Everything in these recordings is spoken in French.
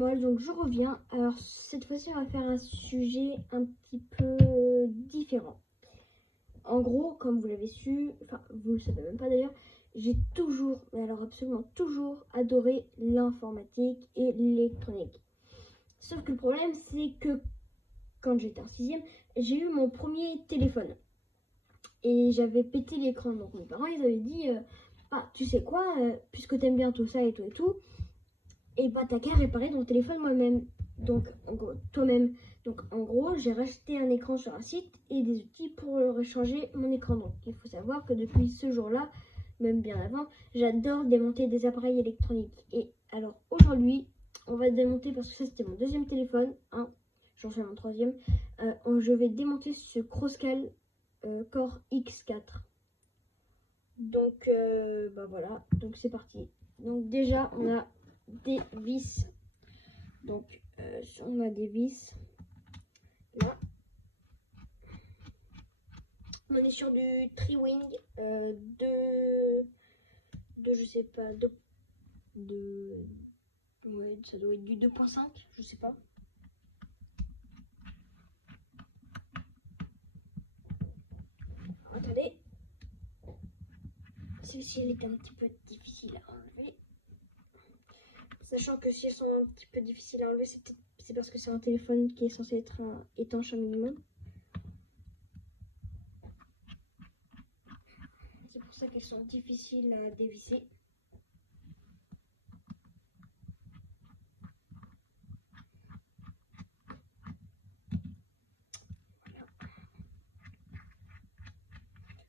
moi, donc je reviens. Alors cette fois-ci, on va faire un sujet un petit peu différent. En gros, comme vous l'avez su, enfin vous le savez même pas d'ailleurs, j'ai toujours, mais alors absolument toujours adoré l'informatique et l'électronique. Sauf que le problème, c'est que quand j'étais en 6e, j'ai eu mon premier téléphone. Et j'avais pété l'écran. Donc mes parents, ils avaient dit, ah, tu sais quoi, puisque t'aimes bien tout ça et tout, et bah t'as qu'à réparer ton téléphone moi-même. Donc en gros, toi-même. Donc en gros, j'ai racheté un écran sur un site et des outils pour changer mon écran. Donc il faut savoir que depuis ce jour-là, même bien avant, j'adore démonter des appareils électroniques. Et alors aujourd'hui, on va démonter, parce que ça c'était mon deuxième téléphone, hein, j'en fais mon troisième, je vais démonter ce Crosscal Core X4. Donc bah voilà, donc c'est parti. Donc déjà on a des vis. Donc on a des vis là. On est sur du Triwing de je sais pas, ouais, ça doit être du 2.5, je sais pas. Attendez, celle-ci elle était un petit peu difficile à enlever. Sachant que si elles sont un petit peu difficiles à enlever, c'est parce que c'est un téléphone qui est censé être étanche un minimum. C'est pour ça qu'elles sont difficiles à dévisser.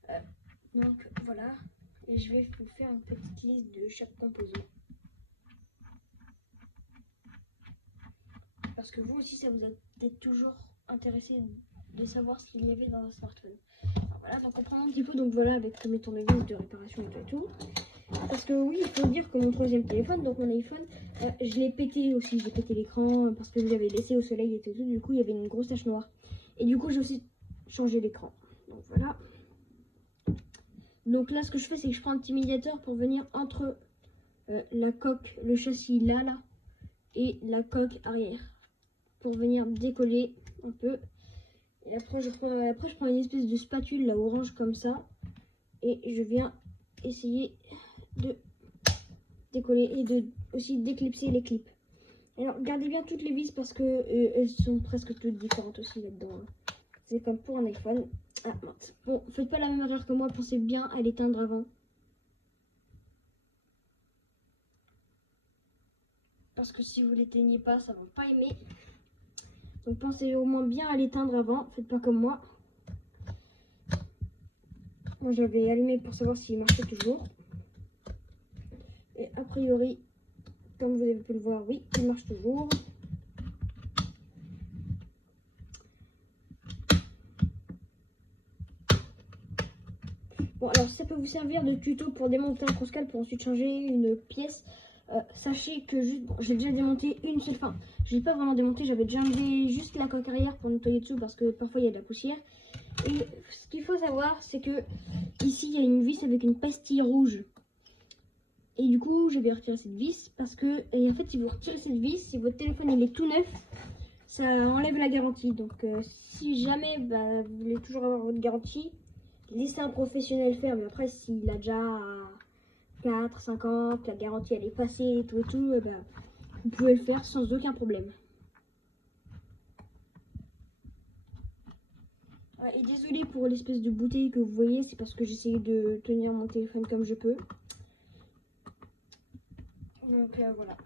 Voilà. Donc voilà, et je vais vous faire une petite liste de chaque composant. Parce que vous aussi, ça vous a peut-être toujours intéressé de savoir ce qu'il y avait dans un smartphone. Alors voilà, donc on prend un petit peu, donc voilà, avec mes tournevis de réparation et tout. Parce que oui, il faut dire que mon troisième téléphone, donc mon iPhone, je l'ai pété aussi, j'ai pété l'écran parce que je l'avais laissé au soleil et tout, du coup il y avait une grosse tache noire. Et du coup j'ai aussi changé l'écran. Donc voilà. Donc là ce que je fais, c'est que je prends un petit médiateur pour venir entre la coque, le châssis là, et la coque arrière. Pour venir décoller un peu. Et après je prends une espèce de spatule là orange comme ça. Et je viens essayer de décoller et de aussi d'éclipser les clips. Alors gardez bien toutes les vis parce que elles sont presque toutes différentes aussi là-dedans. C'est comme pour un iPhone. Ah mince. Bon, faites pas la même erreur que moi, pensez bien à l'éteindre avant. Parce que si vous l'éteignez pas, ça va pas aimer. Donc pensez au moins bien à l'éteindre avant, faites pas comme moi. Moi j'avais allumé pour savoir s'il marchait toujours. Et a priori, comme vous avez pu le voir, oui, il marche toujours. Bon, alors ça peut vous servir de tuto pour démonter un Crosscal pour ensuite changer une pièce. Sachez que j'ai déjà démonté une seule fois. Je l'ai pas vraiment démonté, j'avais déjà enlevé juste la coque arrière pour nettoyer dessous parce que parfois il y a de la poussière. Et ce qu'il faut savoir, c'est que ici il y a une vis avec une pastille rouge. Et du coup, je vais retirer cette vis parce que, et en fait, si vous retirez cette vis, si votre téléphone il est tout neuf, ça enlève la garantie. Donc, si jamais vous voulez toujours avoir votre garantie, laissez un professionnel faire. Mais après, s'il a déjà 4, 5 ans, que la garantie elle est passée et tout, vous pouvez le faire sans aucun problème. Et désolé pour l'espèce de bouteille que vous voyez, c'est parce que j'essaye de tenir mon téléphone comme je peux. Donc voilà.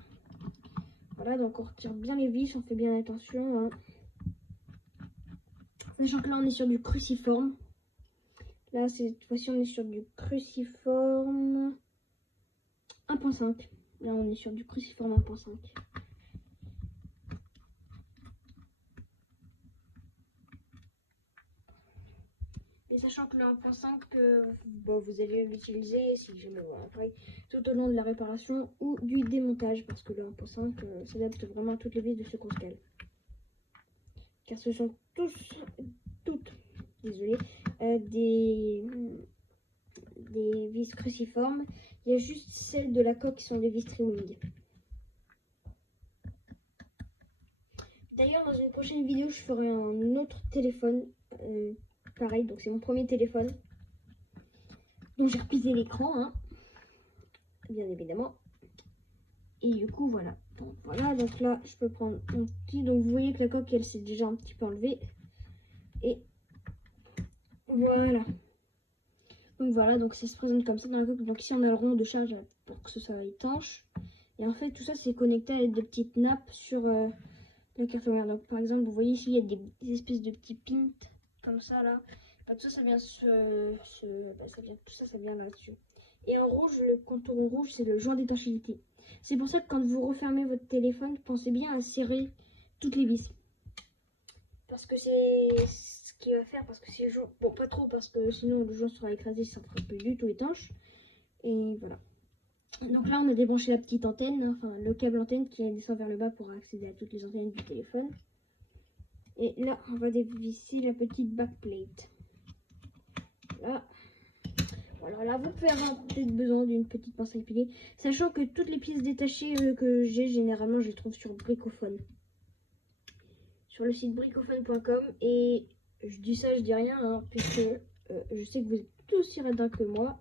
Voilà, donc on retire bien les vis, on fait bien attention. Hein. Sachant que là on est sur du cruciforme. Là cette fois-ci on est sur du cruciforme 1.5. Là on est sur du cruciforme 1.5. Et sachant que le 1.5, vous allez l'utiliser si jamais appareil tout au long de la réparation ou du démontage. Parce que le 1.5 s'adapte vraiment à toutes les vis de ce Crosscal. Car ce sont toutes, désolé, des vis cruciformes. Il y a juste celles de la coque qui sont des vis Triwing. D'ailleurs, dans une prochaine vidéo, je ferai un autre téléphone. Pareil, donc c'est mon premier téléphone. Donc j'ai repisé l'écran, hein, bien évidemment. Et du coup, voilà. Donc voilà, donc là, je peux prendre mon petit. Donc vous voyez que la coque, elle s'est déjà un petit peu enlevée. Et voilà. Donc voilà, donc ça se présente comme ça dans la coque. Donc ici, on a le rond de charge pour que ce soit étanche. Et en fait, tout ça, c'est connecté avec des petites nappes sur la carte mère. Donc par exemple, vous voyez ici, il y a des espèces de petits pins comme ça là. Bah, tout ça, ça vient tout ça, ça vient là-dessus. Et en rouge, le contour rouge, c'est le joint d'étanchéité. C'est pour ça que quand vous refermez votre téléphone, pensez bien à serrer toutes les vis. Parce que c'est ce qu'il va faire, parce que si le joint... Bon, pas trop, parce que sinon le joint sera écrasé, ça ne sera plus du tout étanche. Et voilà. Donc là, on a débranché la petite antenne, hein, enfin le câble antenne qui descend vers le bas pour accéder à toutes les antennes du téléphone. Et là, on va dévisser la petite backplate. Là. Alors là, vous pouvez avoir peut-être besoin d'une petite pince à épiler, sachant que toutes les pièces détachées que j'ai, généralement, je les trouve sur Bricophone. Sur le site bricophone.com. Et je dis ça, je dis rien, hein, puisque je sais que vous êtes tous aussi radins que moi.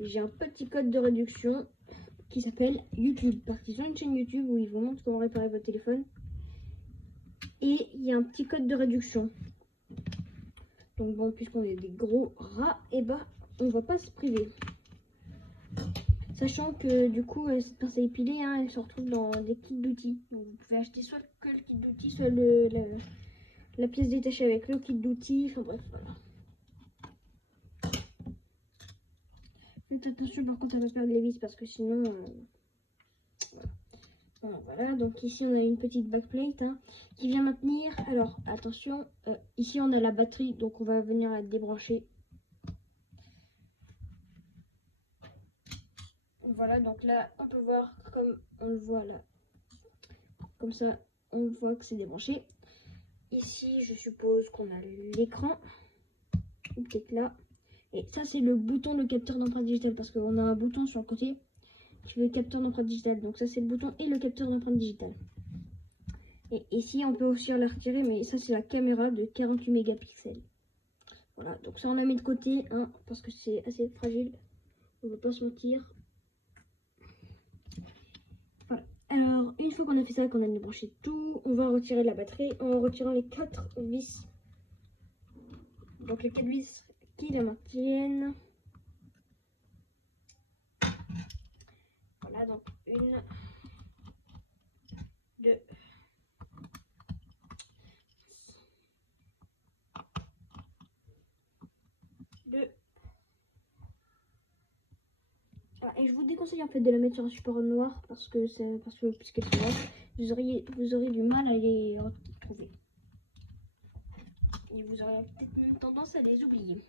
J'ai un petit code de réduction qui s'appelle YouTube, parce qu'ils ont une chaîne YouTube où ils vous montrent comment réparer votre téléphone. Et il y a un petit code de réduction. Donc bon, puisqu'on est des gros rats, et bah on va pas se priver. Sachant que du coup, cette pince à épiler, hein, elle se retrouve dans des kits d'outils. Donc vous pouvez acheter soit que le kit d'outils, soit la pièce détachée avec le kit d'outils. Enfin bref, voilà. Faites attention par contre à ne pas perdre les vis parce que sinon... Voilà, donc ici on a une petite backplate, hein, qui vient maintenir. Alors attention, ici on a la batterie, donc on va venir la débrancher. Voilà, donc là on peut voir comme on le voit là, comme ça on voit que c'est débranché. Ici je suppose qu'on a l'écran, peut-être là, et ça c'est le bouton de capteur d'empreinte digitale, parce qu'on a un bouton sur le côté qui fait le capteur d'empreinte digitale. Donc ça c'est le bouton et le capteur d'empreinte digitale. Et ici on peut aussi la retirer, mais ça c'est la caméra de 48 mégapixels. Voilà, donc ça on la met de côté, hein, parce que c'est assez fragile, on ne va pas se mentir. Voilà, alors une fois qu'on a fait ça, qu'on a débranché tout, on va retirer la batterie en retirant les 4 vis. Donc les 4 vis qui la maintiennent. Voilà, donc 1, 2, 2. Ah, et je vous déconseille en fait de la mettre sur un support noir puisqu'elles sont noires, vous auriez du mal à les retrouver. Et vous aurez peut-être même tendance à les oublier.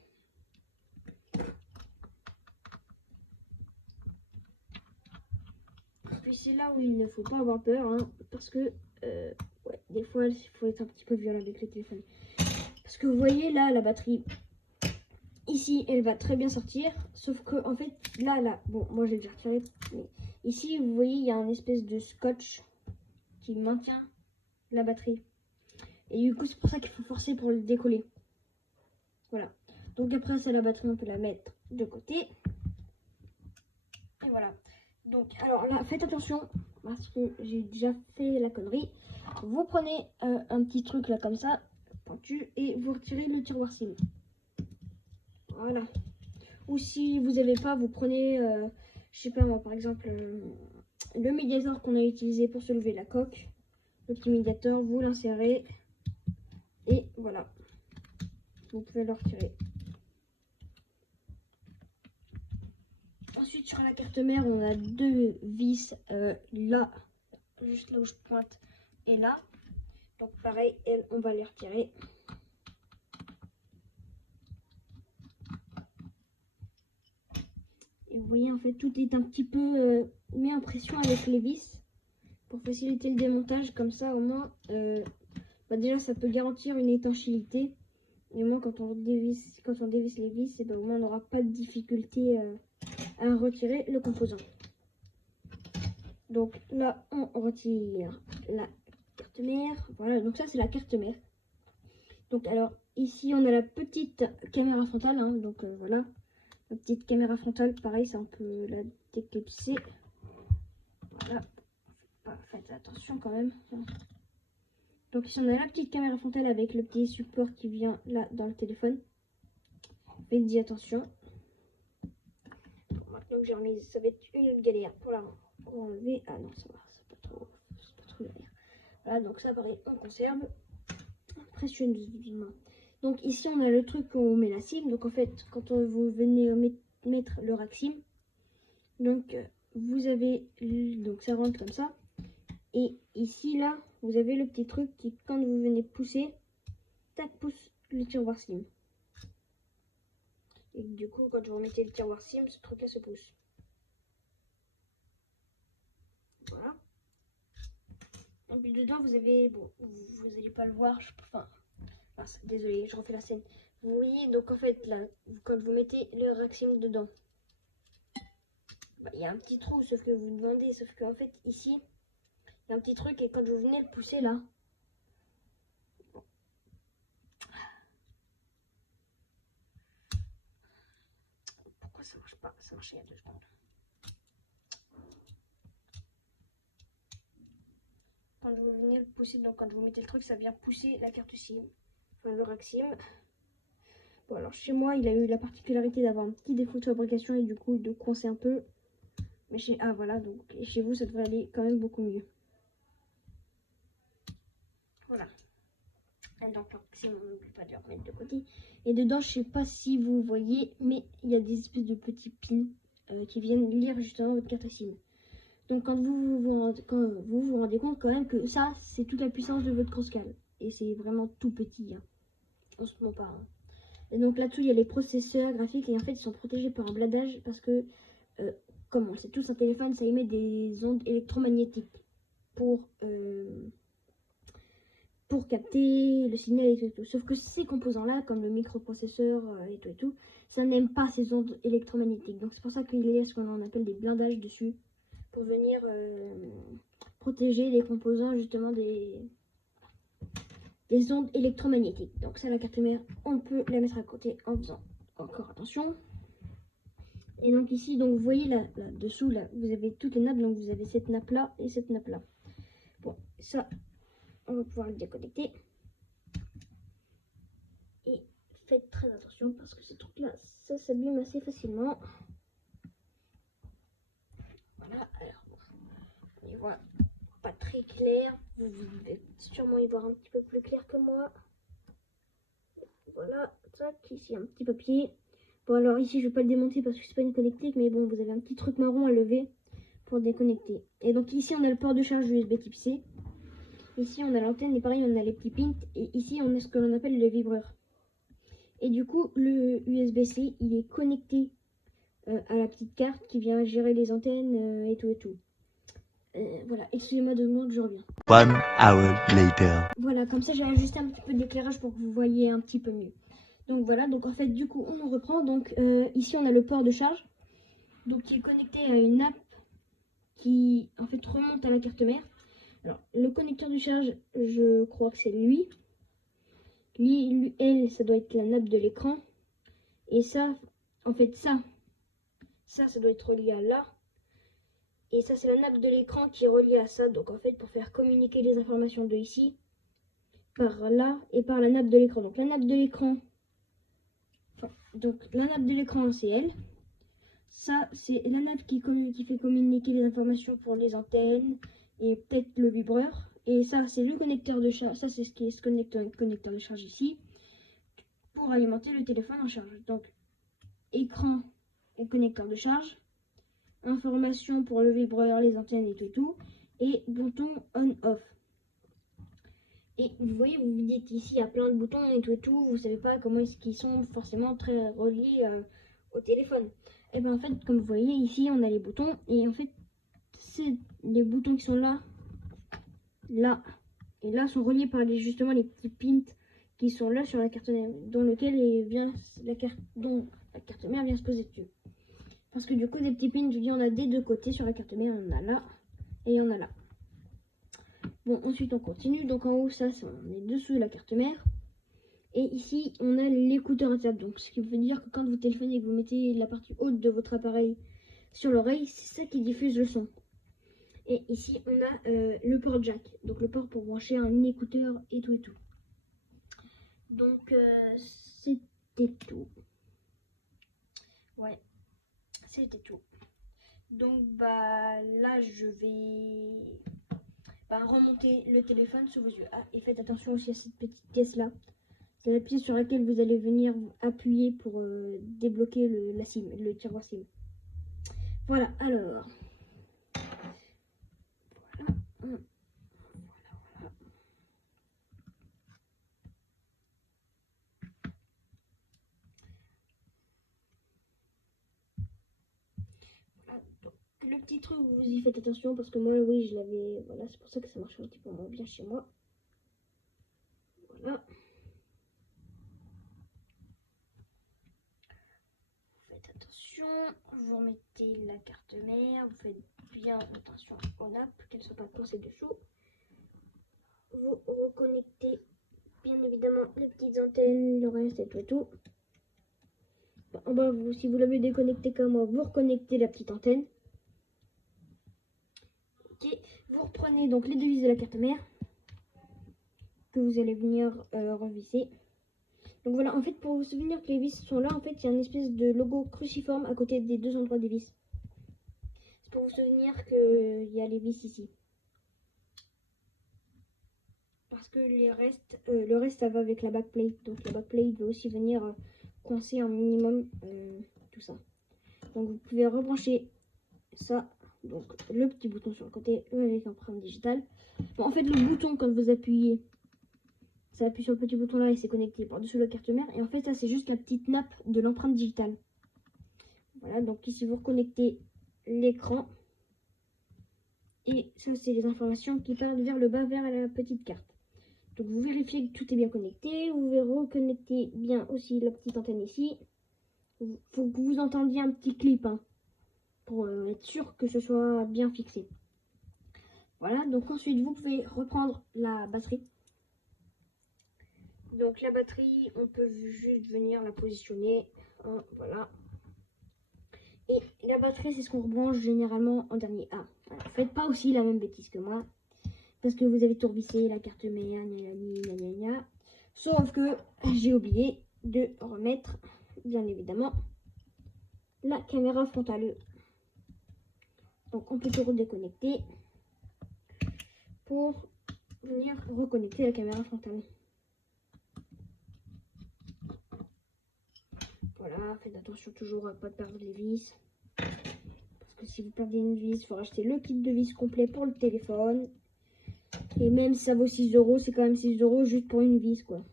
Puis c'est là où il ne faut pas avoir peur, hein, parce que ouais, des fois il faut être un petit peu violent avec le téléphone. Parce que vous voyez là la batterie, ici elle va très bien sortir, sauf que en fait là, bon moi j'ai déjà retiré, mais ici vous voyez il y a un espèce de scotch qui maintient la batterie. Et du coup c'est pour ça qu'il faut forcer pour le décoller. Voilà. Donc après ça la batterie on peut la mettre de côté. Et voilà. Donc alors là faites attention parce que j'ai déjà fait la connerie. Vous prenez un petit truc là comme ça, pointu, et vous retirez le tiroir SIM. Voilà. Ou si vous n'avez pas, vous prenez, je sais pas moi, par exemple, le médiator qu'on a utilisé pour soulever la coque. Le petit médiator, vous l'insérez. Et voilà. Vous pouvez le retirer. Ensuite, sur la carte mère, on a 2 vis là, juste là où je pointe, et là. Donc pareil, on va les retirer. Et vous voyez, en fait, tout est un petit peu mis en pression avec les vis pour faciliter le démontage. Comme ça, au moins, déjà, ça peut garantir une étanchéité. Et au moins, quand on dévisse les vis, et ben, au moins, on n'aura pas de difficulté à retirer le composant. Donc là, on retire la carte carte mère. Voilà, donc ça c'est la carte mère. Donc alors ici on a la petite caméra frontale, hein, donc voilà. La petite caméra frontale, pareil, ça on peut la déclipser. Voilà. Faites attention quand même. Donc ici on a la petite caméra frontale avec le petit support qui vient là dans le téléphone. Faites attention. Bon, maintenant que j'ai remis, ça va être une galère pour la enlever. Ah non, ça va, c'est pas trop galère. Voilà, donc ça pareil, on conserve. Précieusement. Donc ici on a le truc où on met la SIM. Donc en fait, quand vous venez mettre le rack SIM, donc vous avez, donc ça rentre comme ça. Et ici là, vous avez le petit truc qui, quand vous venez pousser, tac, pousse le tiroir SIM. Et du coup, quand vous remettez le tiroir SIM, ce truc là se pousse. Voilà. Et puis dedans, vous avez, bon, vous n'allez pas le voir, enfin, désolé, je refais la scène. Vous voyez, donc en fait, là, quand vous mettez le rack SIM dedans, il y a un petit trou, sauf que vous demandez, sauf qu'en fait, ici, il y a un petit truc, et quand vous venez le pousser là, pourquoi ça marche pas? Ça marchait il y a 2 secondes. Quand vous venez le pousser, donc quand vous mettez le truc, ça vient pousser la carte SIM, enfin le rack SIM. Bon, alors chez moi, il a eu la particularité d'avoir un petit défaut de fabrication et du coup de coincer un peu. Mais ah voilà, donc et chez vous, ça devrait aller quand même beaucoup mieux. Voilà. Et donc, on n'oublie pas de le remettre de côté. Et dedans, je sais pas si vous voyez, mais il y a des espèces de petits pins qui viennent lire justement votre carte SIM. Donc quand vous vous rendez compte quand même que ça, c'est toute la puissance de votre crosscal. Et c'est vraiment tout petit, hein. On se ment pas, hein. Et donc là-dessous, il y a les processeurs graphiques et en fait, ils sont protégés par un blindage parce que, comme on le sait tous, un téléphone, ça émet des ondes électromagnétiques pour capter le signal et tout. Sauf que ces composants-là, comme le microprocesseur et tout, ça n'aime pas ces ondes électromagnétiques. Donc c'est pour ça qu'il y a ce qu'on appelle des blindages dessus pour venir protéger les composants justement des ondes électromagnétiques. Donc ça, la carte mère, on peut la mettre à côté en faisant encore attention. Et donc ici, donc vous voyez là dessous, là, vous avez toutes les nappes. Donc vous avez cette nappe là et cette nappe là. Bon, ça, on va pouvoir le déconnecter. Et faites très attention parce que ce truc là, ça s'abîme assez facilement. Voilà, alors on y voit pas très clair. Vous devez sûrement y voir un petit peu plus clair que moi. Voilà, tac, ici un petit papier. Bon, alors ici je vais pas le démonter parce que c'est pas une connectique, mais bon, vous avez un petit truc marron à lever pour déconnecter. Et donc ici on a le port de charge USB type C. Ici on a l'antenne et pareil on a les petits pins. Et ici on a ce que l'on appelle le vibreur. Et du coup le USB-C il est connecté à la petite carte qui vient gérer les antennes et tout. Voilà, excusez-moi 2 secondes, je reviens. 1 hour later. Voilà, comme ça j'ai ajusté un petit peu d'éclairage pour que vous voyez un petit peu mieux. Donc voilà, donc en fait du coup on reprend. Donc ici on a le port de charge, donc qui est connecté à une nappe qui en fait remonte à la carte mère. Alors le connecteur de charge, je crois que c'est lui. Elle, ça doit être la nappe de l'écran. Et ça, en fait ça doit être relié à là. Et ça c'est la nappe de l'écran qui est reliée à ça. Donc en fait pour faire communiquer les informations de ici par là et par la nappe de l'écran. Donc la nappe de l'écran, c'est elle. Ça, c'est la nappe qui fait communiquer les informations pour les antennes et peut-être le vibreur. Et ça, c'est le connecteur de charge. Ça, c'est ce qui est ce connecteur de charge ici pour alimenter le téléphone en charge. Donc, écran et connecteur de charge. Information pour le vibreur, les antennes et tout. Et bouton on-off. Et vous voyez, vous vous dites ici, il y a plein de boutons et tout. Vous savez pas comment est-ce qu'ils sont forcément très reliés au téléphone. Et bien en fait, comme vous voyez ici, on a les boutons. Et en fait, c'est les boutons qui sont là, là et là sont reliés par justement les petits pins qui sont là sur la carte mère, dont la carte mère vient se poser dessus. Parce que du coup, des petits pins, je dis, on a des 2 côtés sur la carte mère. On en a là et on en a là. Bon, ensuite on continue. Donc en haut, ça, on est dessous de la carte mère. Et ici, on a l'écouteur interne. Donc ce qui veut dire que quand vous téléphonez et que vous mettez la partie haute de votre appareil sur l'oreille, c'est ça qui diffuse le son. Et ici, on a le port jack. Donc le port pour brancher un écouteur et tout et tout. Donc c'était tout. Ouais, c'était tout. Donc bah là, je vais remonter le téléphone sous vos yeux. Ah, et faites attention aussi à cette petite pièce là. C'est la pièce sur laquelle vous allez venir appuyer pour débloquer la SIM, le tiroir SIM. Voilà, alors. Voilà. Donc, le petit truc, vous y faites attention parce que moi, oui, je l'avais. Voilà, c'est pour ça que ça marche un petit peu moins bien chez moi. Voilà. Faites attention, vous remettez la carte mère, vous faites bien attention aux nappes, qu'elles ne soient pas coincées dessous. Vous reconnectez bien évidemment les petites antennes, le reste et tout et tout. En bas, si vous l'avez déconnecté comme moi, vous reconnectez la petite antenne. Ok, vous reprenez donc les deux vis de la carte mère que vous allez venir revisser. Donc voilà, en fait, pour vous souvenir que les vis sont là, en fait, il y a une espèce de logo cruciforme à côté des deux endroits des vis. C'est pour vous souvenir qu'il y a les vis ici. Parce que le reste, ça va avec la backplate. Donc la backplate va aussi venir coincer un minimum tout ça. Donc vous pouvez rebrancher ça. Donc le petit bouton sur le côté avec l'empreinte digitale. Bon, en fait, le bouton, quand vous appuyez, ça appuie sur le petit bouton là et c'est connecté par-dessus la carte mère. Et en fait, ça, c'est juste la petite nappe de l'empreinte digitale. Voilà, donc ici, vous reconnectez l'écran. Et ça, c'est les informations qui partent vers le bas, vers la petite carte. Donc vous vérifiez que tout est bien connecté. Vous reconnecter bien aussi la petite antenne ici. Il faut que vous entendiez un petit clip hein, pour être sûr que ce soit bien fixé. Voilà, donc ensuite vous pouvez reprendre la batterie. Donc la batterie, on peut juste venir la positionner. Hein, voilà. Et la batterie, c'est ce qu'on rebranche généralement en dernier. Ah, alors, faites pas aussi la même bêtise que moi. Parce que vous avez tourbissé la carte mère, gna. Sauf que j'ai oublié de remettre, bien évidemment, la caméra frontale. Donc on peut tout redéconnecter pour venir reconnecter la caméra frontale. Voilà, faites attention toujours à ne pas perdre les vis. Parce que si vous perdez une vis, il faut racheter le kit de vis complet pour le téléphone. Et même si ça vaut 6 €, c'est quand même 6 € juste pour une vis, quoi.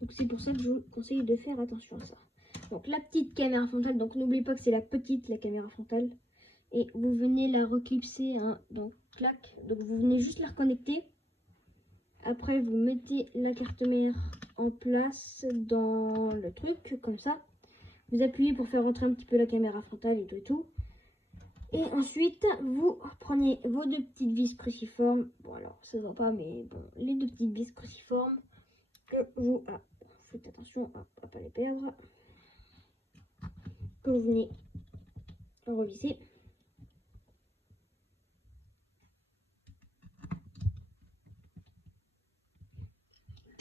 Donc c'est pour ça que je vous conseille de faire attention à ça. Donc la petite caméra frontale, donc n'oubliez pas que c'est la petite, la caméra frontale. Et vous venez la reclipser, hein, donc clac. Donc vous venez juste la reconnecter. Après vous mettez la carte mère en place dans le truc, comme ça. Vous appuyez pour faire rentrer un petit peu la caméra frontale et tout et tout. Et ensuite, vous prenez vos deux petites vis cruciformes. Bon, alors, ça se voit pas, mais bon, les deux petites vis cruciformes que vous... Ah, faites attention à pas les perdre. Que vous venez revisser.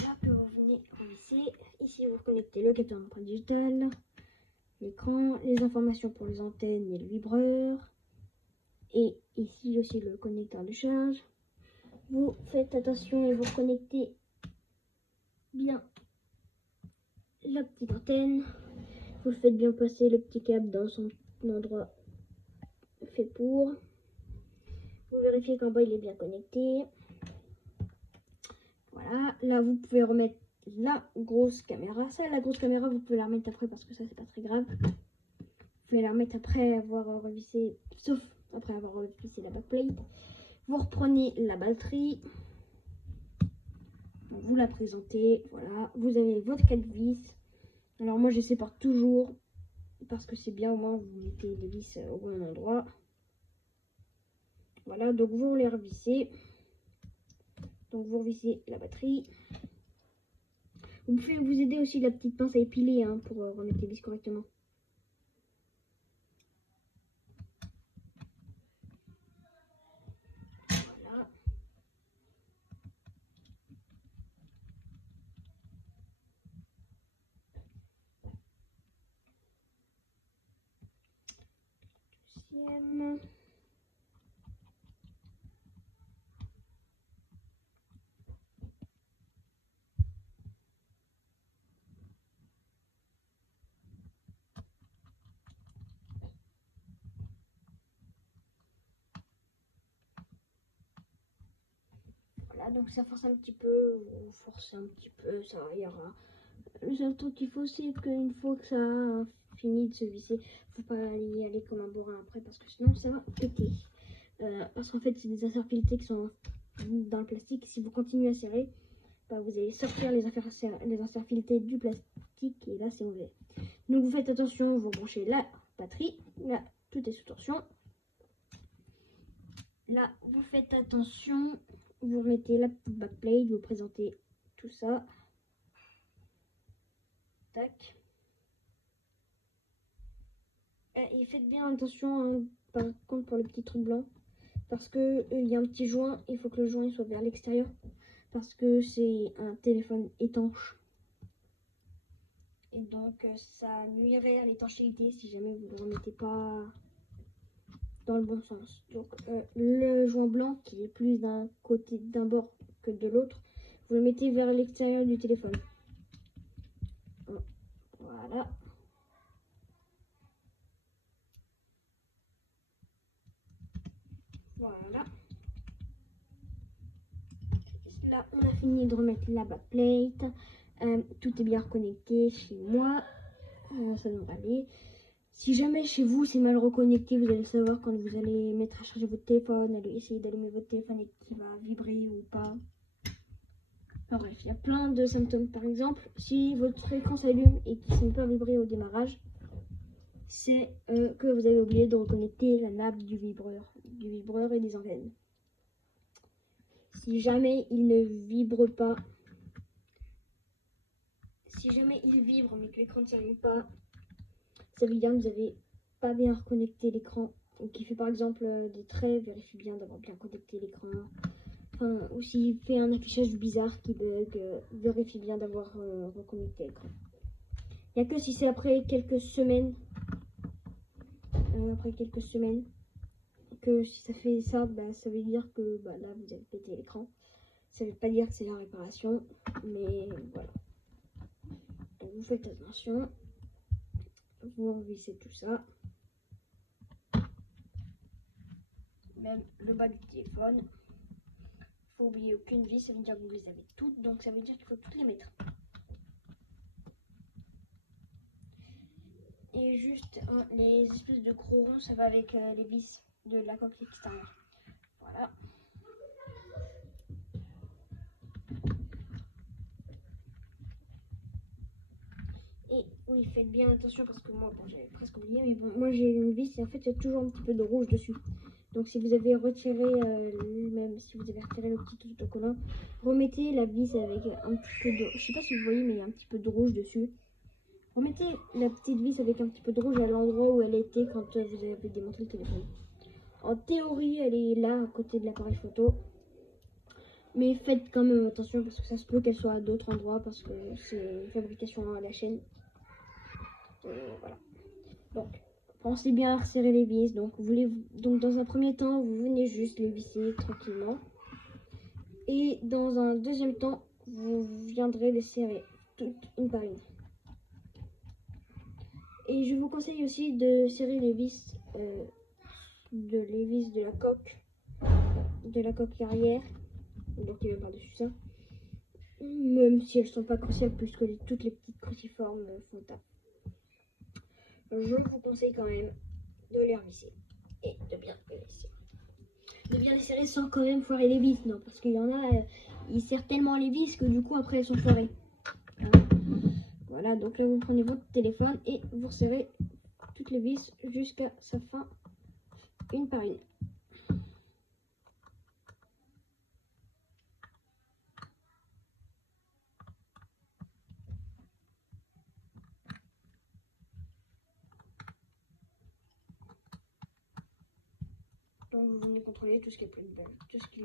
Là, que vous venez revisser. Ici, vous reconnectez le capteur d'empreinte digitale, l'écran, les informations pour les antennes et le vibreur. Et ici aussi le connecteur de charge. Vous faites attention et vous reconnectez bien la petite antenne. Vous le faites bien passer le petit câble dans son endroit fait pour. Vous vérifiez qu'en bas il est bien connecté. Voilà, là vous pouvez remettre la grosse caméra. Ça, la grosse caméra, vous pouvez la remettre après parce que ça c'est pas très grave. Vous pouvez la remettre après avoir revissé, sauf après avoir revissé la backplate. Vous reprenez la batterie. Vous la présentez, voilà. Vous avez votre 4 vis. Alors moi je sépare toujours parce que c'est bien, au moins vous mettez les vis au bon endroit. Voilà, donc vous les revissez. Donc vous revissez la batterie. Vous pouvez vous aider aussi de la petite pince à épiler hein, pour remettre les vis correctement. Voilà. Deuxième. Voilà, donc ça force un petit peu, vous forcez un petit peu, ça ira. Le seul truc qu'il faut, c'est qu'une fois que ça a fini de se visser, faut pas y aller comme un bourrin après parce que sinon ça va péter. Parce qu'en fait, c'est des affaires pilotées qui sont dans le plastique. Si vous continuez à serrer, bah, vous allez sortir les affaires filetées du plastique et là c'est mauvais. Donc vous faites attention, vous branchez la batterie. Là, tout est sous tension. Là, vous faites attention, vous remettez la petite backplate, vous présentez tout ça. Tac. Et faites bien attention, hein, par contre, pour le petit truc blanc. Parce que il y a un petit joint, il faut que le joint soit vers l'extérieur. Parce que c'est un téléphone étanche. Et donc, ça nuirait à l'étanchéité si jamais vous ne le remettez pas dans le bon sens. Donc, le joint blanc, qui est plus d'un côté, d'un bord que de l'autre, vous le mettez vers l'extérieur du téléphone. Voilà. Voilà. Là, on a fini de remettre la backplate. Tout est bien reconnecté chez moi. Ça devrait aller. Si jamais chez vous c'est mal reconnecté, vous allez le savoir quand vous allez mettre à charger votre téléphone, allez essayer d'allumer votre téléphone et qu'il va vibrer ou pas. Enfin bref, il y a plein de symptômes. Par exemple, si votre écran s'allume et qu'il ne s'est pas vibré au démarrage, c'est que vous avez oublié de reconnecter la nappe du vibreur et des antennes. Si jamais il ne vibre pas, si jamais il vibre mais que l'écran ne s'allume pas, ça veut dire que vous n'avez pas bien reconnecté l'écran. Donc il fait par exemple des traits, vérifie bien d'avoir bien connecté l'écran. Enfin, ou s'il fait un affichage bizarre qui bug, vérifie bien d'avoir reconnecté l'écran. Il n'y a que si c'est après quelques semaines, que si ça fait ça, bah, ça veut dire que bah, là vous avez pété l'écran. Ça ne veut pas dire que c'est la réparation, mais voilà. Donc vous faites attention, vous revissez tout ça. Même le bas du téléphone. Faut oublier aucune vis, ça veut dire que vous les avez toutes, donc ça veut dire qu'il faut toutes les mettre. Et juste les espèces de gros ronds, ça va avec les vis de la coque extérieure. Voilà. Et oui, faites bien attention parce que moi, bon, j'avais presque oublié, mais bon, moi j'ai une vis et en fait il y a toujours un petit peu de rouge dessus. Donc si vous avez retiré, même si vous avez retiré le petit autocollant, remettez la vis avec un petit peu de, je sais pas si vous voyez, mais il y a un petit peu de rouge dessus. Remettez la petite vis avec un petit peu de rouge à l'endroit où elle était quand vous avez démonté le téléphone. En théorie, elle est là à côté de l'appareil photo. Mais faites quand même attention parce que ça se peut qu'elle soit à d'autres endroits parce que c'est une fabrication à la chaîne. Voilà. Donc, pensez bien à resserrer les vis. Donc, dans un premier temps, vous venez juste les visser tranquillement. Et dans un deuxième temps, vous viendrez les serrer toutes une par une. Et je vous conseille aussi de serrer les vis, de la coque arrière, donc il y a par-dessus ça, même si elles sont pas cruciales plus que toutes les petites cruciformes font taf. Je vous conseille quand même de les revisser et de bien les serrer. De bien les serrer sans quand même foirer les vis, non, parce qu'il y en a, ils serrent tellement les vis que du coup après elles sont foirées. Voilà, donc là vous prenez votre téléphone et vous resserrez toutes les vis jusqu'à sa fin, une par une. Donc vous venez contrôler tout ce qu'il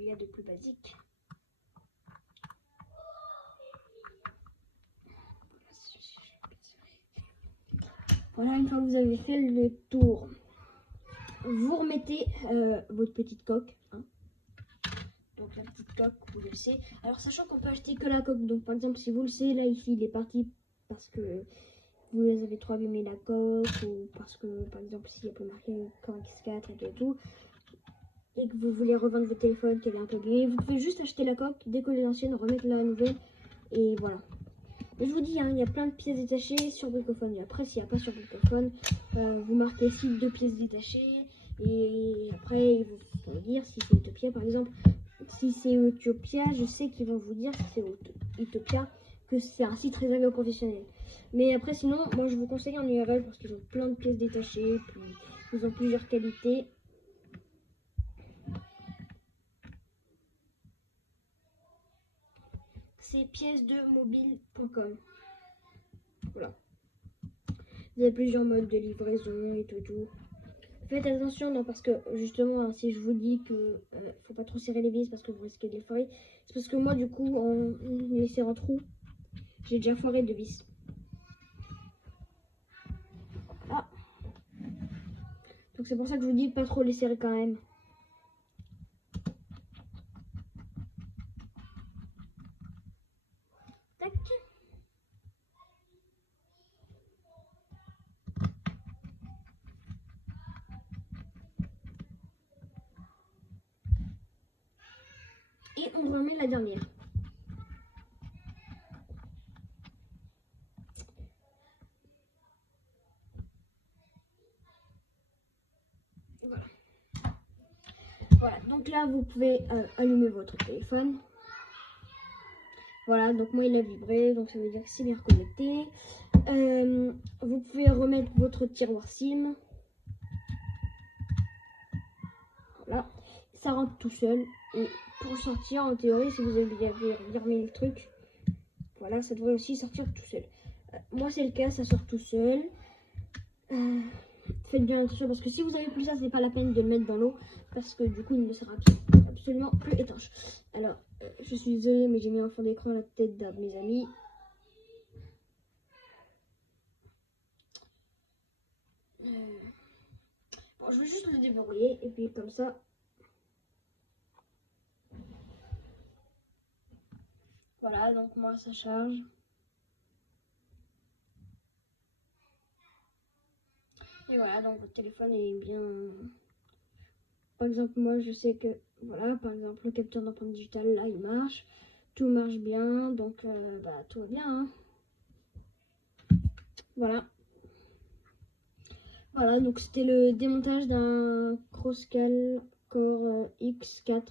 y a de plus basique. Voilà, une fois que vous avez fait le tour, vous remettez votre petite coque. Hein. Donc la petite coque, vous le laissez. Alors sachant qu'on peut acheter que la coque. Donc par exemple, si vous le savez, là ici, il est parti parce que vous avez trop abîmé la coque. Ou parce que, par exemple, s'il y a pas marqué Core X4 et tout. Et que vous voulez revendre votre téléphone, qu'elle est un peu abîmée, vous pouvez juste acheter la coque, décoller l'ancienne, remettre la nouvelle. Et voilà. Je vous dis, hein, il y a plein de pièces détachées sur Bricophone. Et après, s'il n'y a pas sur Bricophone, vous marquez ici 2 pièces détachées. Et après, ils vont vous dire si c'est Utopia, par exemple. Si c'est Utopia, je sais qu'ils vont vous dire si c'est Utopia que c'est un site réservé aux professionnels. Mais après, sinon, moi, je vous conseille en URL parce qu'ils ont plein de pièces détachées. Puis, ils ont plusieurs qualités. C'est piècesdemobile.com. Voilà. Vous avez plusieurs modes de livraison et tout. Faites attention, non, parce que justement, hein, si je vous dis que faut pas trop serrer les vis parce que vous risquez de les foirer, c'est parce que moi, du coup, en les serrant trop, j'ai déjà foiré 2 vis. Ah. Donc c'est pour ça que je vous dis pas trop les serrer quand même. Tac. Et on remet la dernière. Voilà. Voilà, donc là vous pouvez allumer votre téléphone. Voilà, donc moi il a vibré, donc ça veut dire que c'est bien reconnecté. Vous pouvez remettre votre tiroir SIM. Voilà, ça rentre tout seul. Et pour sortir, en théorie, si vous avez bien remis le truc, voilà, ça devrait aussi sortir tout seul. Moi c'est le cas, ça sort tout seul. Faites bien attention parce que si vous avez plus ça, c'est pas la peine de le mettre dans l'eau parce que du coup il ne sera absolument plus étanche. Alors, je suis désolée, mais j'ai mis en fond d'écran la tête d'un de mes amis. Bon, je vais juste le déverrouiller et puis comme ça. Voilà, donc moi ça charge. Et voilà, donc votre téléphone est bien. Par exemple, moi je sais que, voilà, par exemple, le capteur d'empreinte digitale, là il marche. Tout marche bien, donc bah, tout va bien. Hein. Voilà. Voilà, donc c'était le démontage d'un Crosscal Core X4.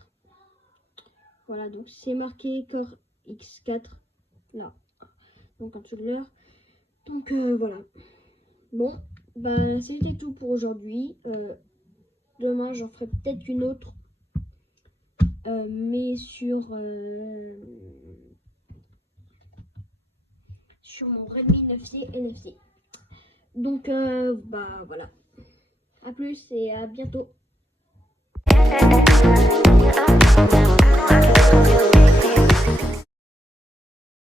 Voilà, donc c'est marqué Core X4 là, donc en dessous de l'heure. Donc voilà. Bon, bah c'était tout pour aujourd'hui. Demain j'en ferai peut-être une autre, mais sur mon Redmi 9C NFC. Donc bah voilà. A plus et à bientôt.